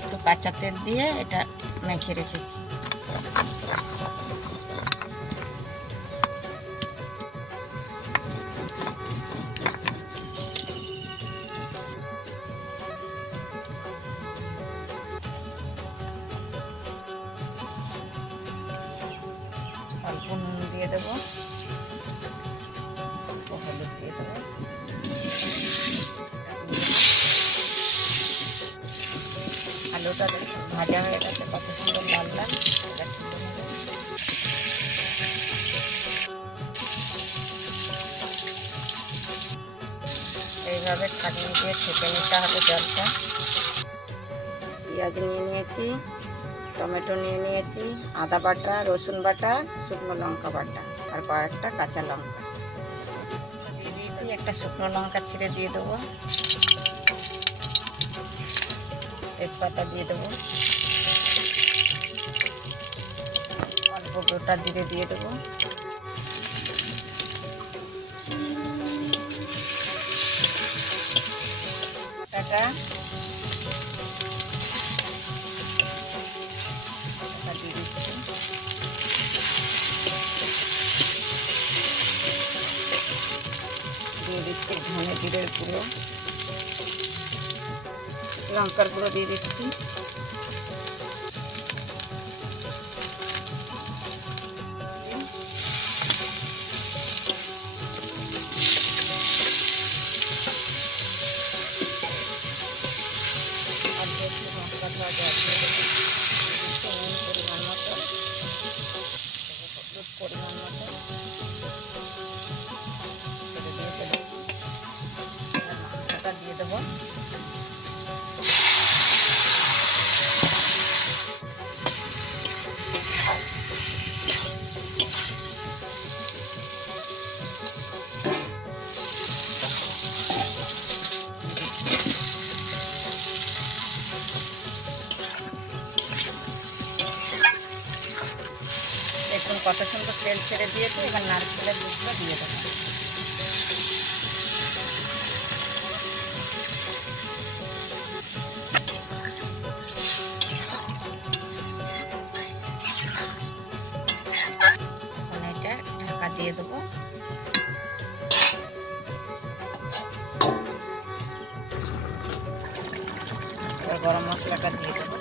একটু কাঁচা তেল দিয়ে এটা মেখে রেখেছি। অল্প নুন দিয়ে দেবো, অল্প হলুদ দিয়ে দেবো। আলুটা দেখুন ভাজা হয়ে গেছে, কত সুন্দর লাল লাল। এইভাবে ছাঁকনি দিয়ে ছেঁকে নিতে হবে জলটা। পেঁয়াজ নিয়ে নিয়েছি, টমেটো নিয়ে নিয়েছি, আদা বাটা, রসুন বাটা, শুকনো লঙ্কা বাটা আর কয়েকটা কাঁচা লঙ্কা দিয়ে দিয়েছি। একটা শুকনো লঙ্কা ছিঁড়ে দিয়ে দেবো, তেজপাতা দিয়ে দেবো, অল্প গোটা জিরে দিয়ে দেবো, দিয়ে দিচ্ছি। দিয়ে দিচ্ছি ধনে জিরের গুঁড়ো, লঙ্কার গুঁড়ো দিয়ে দিচ্ছি। আর একটু মশলা ধোয়া জল দিয়ে দেবো, নুন পরিমাণ মতো, হলুদ পরিমাণ মতো দিয়ে দেবো। মাংসটা দিয়ে দেবো। দেখুন কত সুন্দর তেল ছেড়ে দিয়েছে। এবার নারকেলের দুধটা দিয়ে দেবো। এখন এটা ঢাকা দিয়ে দেবো। এবার গরম মশলাটা দিয়ে দেবো।